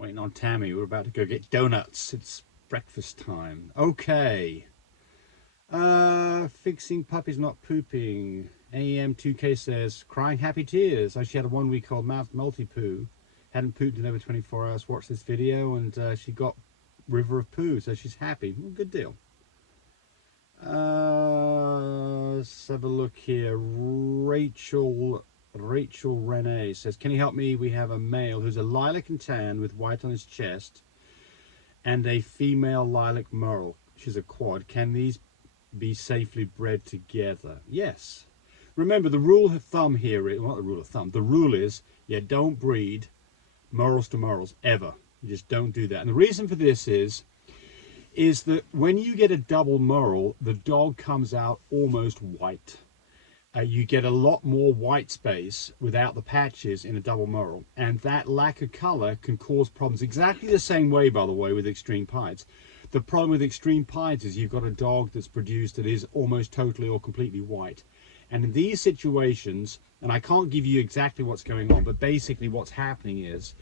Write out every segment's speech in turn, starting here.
Waiting on Tammy. We're about to go get donuts. It's breakfast time. Okay. Fixing puppies not pooping. AEM2K says, crying happy tears. Oh, she had a 1 week old mouth multi-poo. Hadn't pooped in over 24 hours. Watched this video and she got river of poo, so she's happy. Well, good deal. Let's have a look here. Rachel Renee says, can you help me? We have a male who's a lilac and tan with white on his chest and a female lilac merle. She's a quad. Can these be safely bred together? Yes. Remember, the rule of thumb here is, well, not the rule of thumb, the rule is, you don't breed merles to merles ever. You just don't do that. And the reason for this is that when you get a double merle, the dog comes out almost white. You get a lot more white space without the patches in a double merle, and that lack of color can cause problems. Exactly the same way, by the way, with extreme pieds. The problem with extreme pieds is you've got a dog that's produced that is almost totally or completely white. And in these situations, and I can't give you exactly what's going on, but basically what's happening is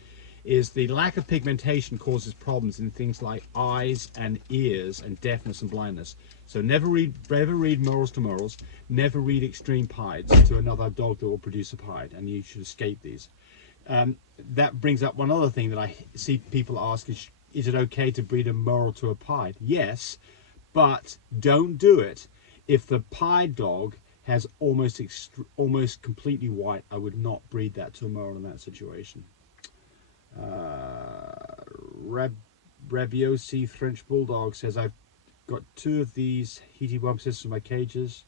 the lack of pigmentation causes problems in things like eyes and ears and deafness and blindness. So never read merles to merles, never read extreme pieds to another dog that will produce a pied, and you should escape these. That brings up one other thing that I see people ask is it okay to breed a merle to a pied? Yes, but don't do it if the pied dog has almost completely white. I would not breed that to a merle in that situation. Rabiosi French Bulldog says, I've got 2 of these heated whelping systems in my cages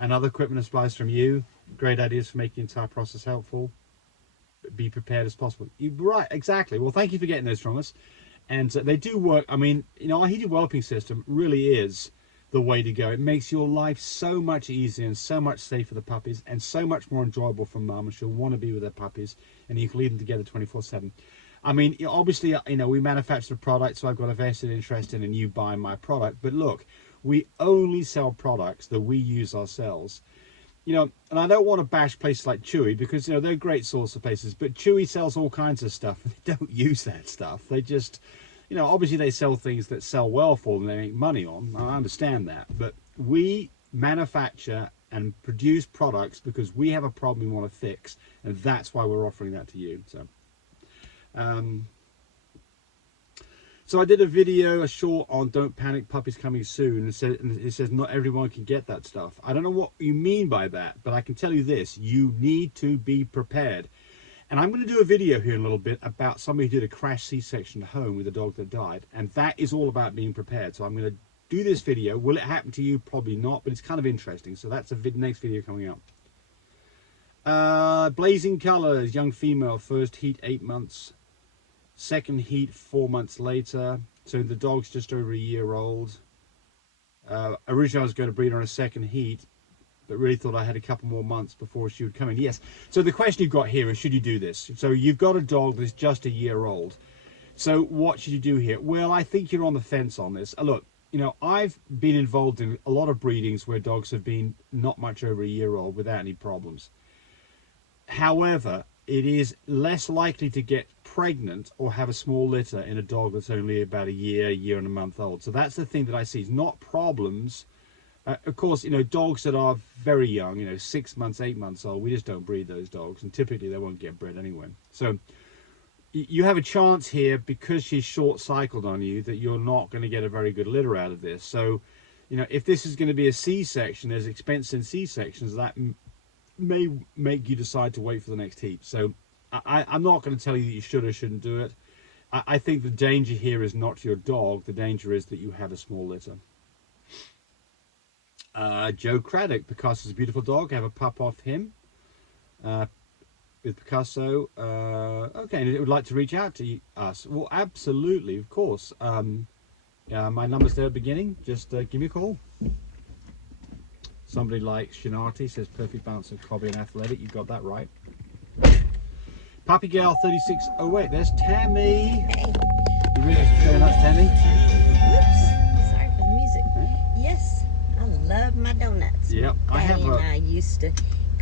and other equipment and supplies from you. Great ideas for making the entire process helpful. Be prepared as possible. Right, exactly. Well, thank you for getting those from us. And they do work. I mean, you know, our heated whelping system really is the way to go. It makes your life so much easier and so much safer for the puppies and so much more enjoyable for mum, and she'll want to be with her puppies, and you can leave them together 24/7. I mean, obviously, you know, we manufacture the product, so I've got a vested interest in you buying my product. But look, we only sell products that we use ourselves. You know, and I don't want to bash places like Chewy because, you know, they're great source of places, but Chewy sells all kinds of stuff. They don't use that stuff. They just, you know, obviously they sell things that sell well for them, they make money on. I understand that. But we manufacture and produce products because we have a problem we want to fix, and that's why we're offering that to you. So I did a video, a short on Don't Panic, Puppies Coming Soon, and it says not everyone can get that stuff. I don't know what you mean by that, but I can tell you this, you need to be prepared. And I'm going to do a video here in a little bit about somebody who did a crash C-section at home with a dog that died, and that is all about being prepared. So I'm going to do this video. Will it happen to you? Probably not, but it's kind of interesting. So that's the next video coming up. Blazing Colors, young female, first heat 8 months. Second heat 4 months later, so the dog's just over a year old. Originally I was going to breed her on a second heat, but really thought I had a couple more months before she would come in. Yes, so the question you've got here is, should you do this? So you've got a dog that's just a year old. So what should you do here? Well, I think you're on the fence on this. Look, you know, I've been involved in a lot of breedings where dogs have been not much over a year old without any problems. However, it is less likely to get pregnant or have a small litter in a dog that's only about a year and a month old. So that's the thing that I see, is not problems. Of course, you know, dogs that are very young, you know, 6 months, 8 months old, we just don't breed those dogs, and typically they won't get bred anyway. So you have a chance here, because she's short cycled on you, that you're not going to get a very good litter out of this. So, you know, if this is going to be a C-section, there's expense in C-sections, that may make you decide to wait for the next heat. So I'm not going to tell you that you should or shouldn't do it. I think the danger here is not your dog. The danger is that you have a small litter. Joe Craddock, Picasso's a beautiful dog. I have a pup off him with Picasso. Okay, and it would like to reach out to us. Well, absolutely, of course. My number's there at the beginning. Just give me a call. Somebody like Shinati says perfect balance of Cobby and athletic. You got that right. Puppy Girl 36. Oh wait, there's Tammy. Hey. You ready to share nuts, Tammy? Whoops. Sorry for the music. Yes, I love my donuts. Yep, I have Daddy and I used to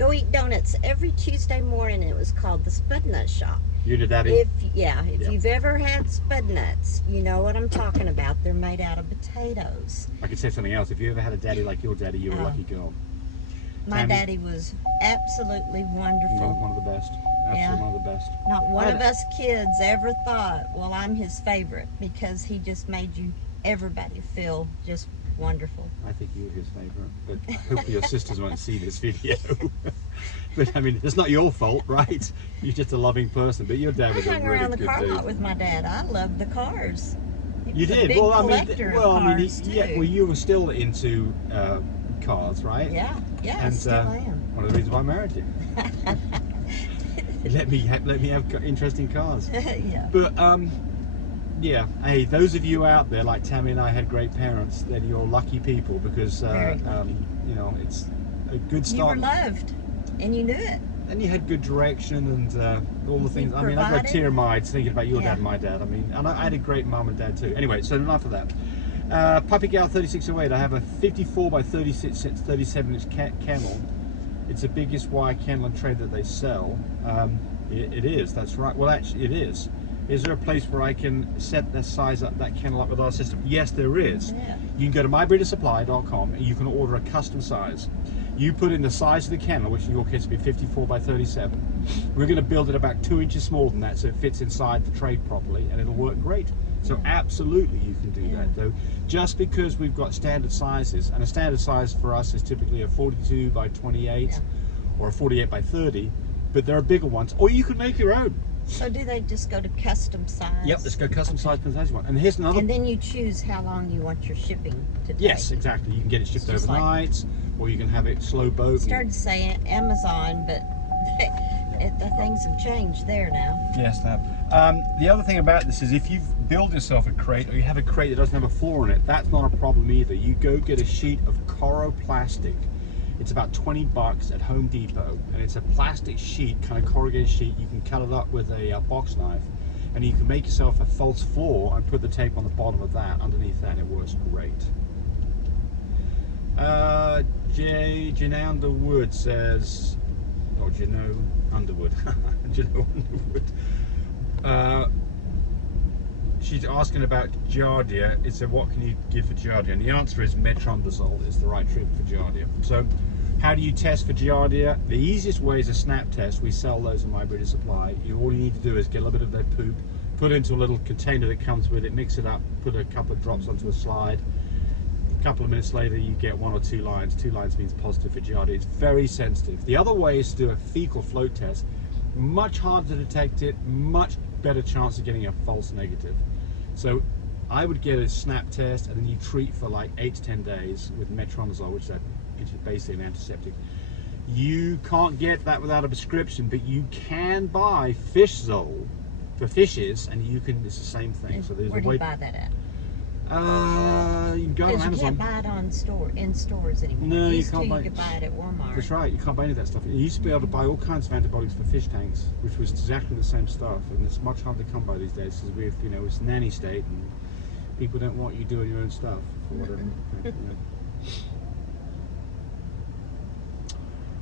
go eat donuts every Tuesday morning. It was called the Spud Nut Shop. You and your daddy? If Yeah. you've ever had Spud Nuts, you know what I'm talking about. They're made out of potatoes. I could say something else. If you ever had a daddy like your daddy, you're a Oh. lucky girl. My Tammy? daddy was absolutely wonderful. One of the best. Absolutely Yeah. one of the best. Not one Right. of us kids ever thought, well, I'm his favorite, because he just made everybody feel just wonderful. I think you were his favourite, but hopefully your sisters won't see this video. But I mean, it's not your fault, right? You're just a loving person, but your dad I was a hung really around the good car dude. lot with my dad. I loved the cars. He You was a did? big Well, I mean, collector of well, I mean, cars, yeah. too. Well, you were still into cars, right? Yeah, I And still am. one of the reasons why I married you. let me have interesting cars. Yeah. But yeah. Hey, those of you out there, like Tammy and I, had great parents. Then you're lucky people, because Very lucky. you know, it's a good You start. were loved, and you knew it. And you had good direction and all the things. I mean, I've got provided. tear-eyed thinking about your Yeah. dad and my dad. I mean, and I had a great mum and dad too. Anyway, so enough of that. Puppy Gal 3608. I have a 54 by 37 inch kennel. It's the biggest wire kennel and tray that they sell. It is. That's right. Well, actually, it is. Is there a place where I can set the size up that kennel up with our system? Yes, there is. Yeah. You can go to mybreedersupply.com and you can order a custom size. You put in the size of the kennel, which in your case would be 54 by 37. We're going to build it about 2 inches smaller than that, so it fits inside the tray properly, and it'll work great. So absolutely you can do that. Though, just because we've got standard sizes, and a standard size for us is typically a 42 by 28 or a 48 by 30, but there are bigger ones, or you can make your own. So do they just go to custom size? Yep, let's go custom size per size one. And here's another. And then you choose how long you want your shipping to take. Yes, exactly. You can get it shipped It's just overnight, or you can have it slow boat. Started saying Amazon, but the things have changed there now. Yes, they have. The other thing about this is if you've built yourself a crate, or you have a crate that doesn't have a floor in it, that's not a problem either. You go get a sheet of Coroplastic. It's about 20 bucks at Home Depot, and it's a plastic sheet, kind of corrugated sheet. You can cut it up with a box knife, and you can make yourself a false floor and put the tape on the bottom of that, underneath that, and it works great. Janelle Underwood says, or Janelle Underwood, Janelle Underwood. She's asking about giardia. It said, what can you give for giardia? And the answer is metronidazole is the right treatment for giardia. So, how do you test for giardia? The easiest way is a snap test. We sell those in My Breeder Supply. All you need to do is get a little bit of their poop, put it into a little container that comes with it, mix it up, put a couple of drops onto a slide. A couple of minutes later, you get 1 or 2 lines. 2 lines means positive for giardia. It's very sensitive. The other way is to do a fecal float test. Much harder to detect it, much better chance of getting a false negative. So I would get a snap test, and then you treat for like 8 to 10 days with metronidazole, which is basically an antiseptic. You can't get that without a prescription, but you can buy Fishzole for fishes, and you can. It's the same thing. So there's Where a do way. you buy that at? You can go on Because you Amazon. can't buy it in stores anymore. No, you Used can't to, buy you could buy it at Walmart. That's right, you can't buy any of that stuff. You used to be able to buy all kinds of antibiotics for fish tanks, which was exactly the same stuff, and it's much harder to come by these days because we've, it's nanny state, and people don't want you doing your own stuff for whatever.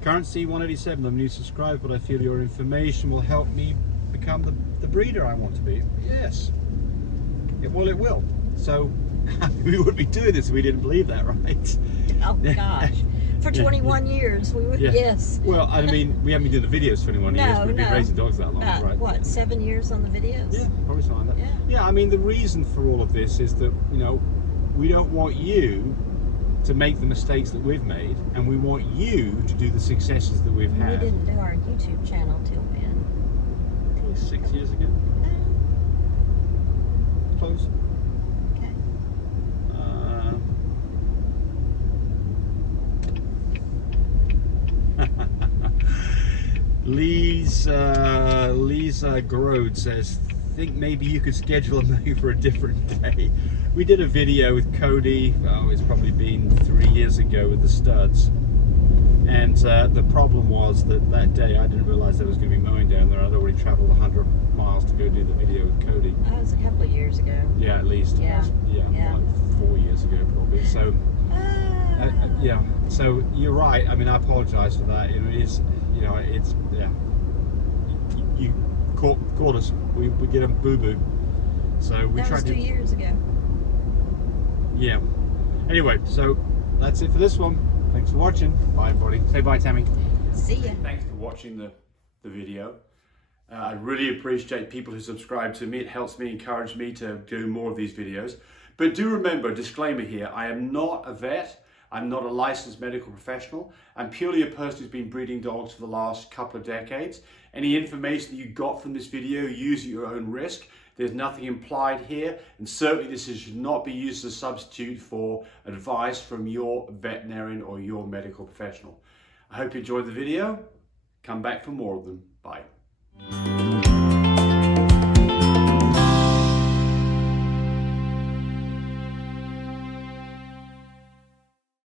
Currency 187. I'm new subscribed, but I feel your information will help me become the breeder I want to be. Yes. Well, it will. So we wouldn't be doing this if we didn't believe that, right? Oh gosh. For 21 years, we would, yes. Well, I mean, we haven't been doing the videos for 21 years, but we've been raising dogs that long, right? What, 7 years on the videos? Yeah, probably something like that. Yeah. Yeah, I mean, the reason for all of this is that, we don't want you to make the mistakes that we've made, and we want you to do the successes that we've had. We didn't do our YouTube channel till when? Probably 6 years ago. Close. Okay. Lisa Grode says, think maybe you could schedule a movie for a different day. We did a video with Cody, it's probably been 3 years ago, with the studs. And the problem was that day I didn't realise there was going to be mowing down there. I'd already travelled 100 miles to go do the video with Cody. That was a couple of years ago. Yeah, at least. Yeah. Yeah. Yeah. Like 4 years ago probably. So Yeah. So you're right. I mean, I apologise for that. It is, it's yeah. You caught us. We get a boo boo. So we That tried was to. 2 years ago. Yeah. Anyway, so that's it for this one. Thanks for watching. Bye, everybody. Say bye, Tammy. See ya. Thanks for watching the video. I really appreciate people who subscribe to me. It helps me, encourage me to do more of these videos. But do remember, disclaimer here, I am not a vet. I'm not a licensed medical professional. I'm purely a person who's been breeding dogs for the last couple of decades. Any information that you got from this video, use at your own risk. There's nothing implied here, and certainly this should not be used as a substitute for advice from your veterinarian or your medical professional. I hope you enjoyed the video. Come back for more of them. Bye.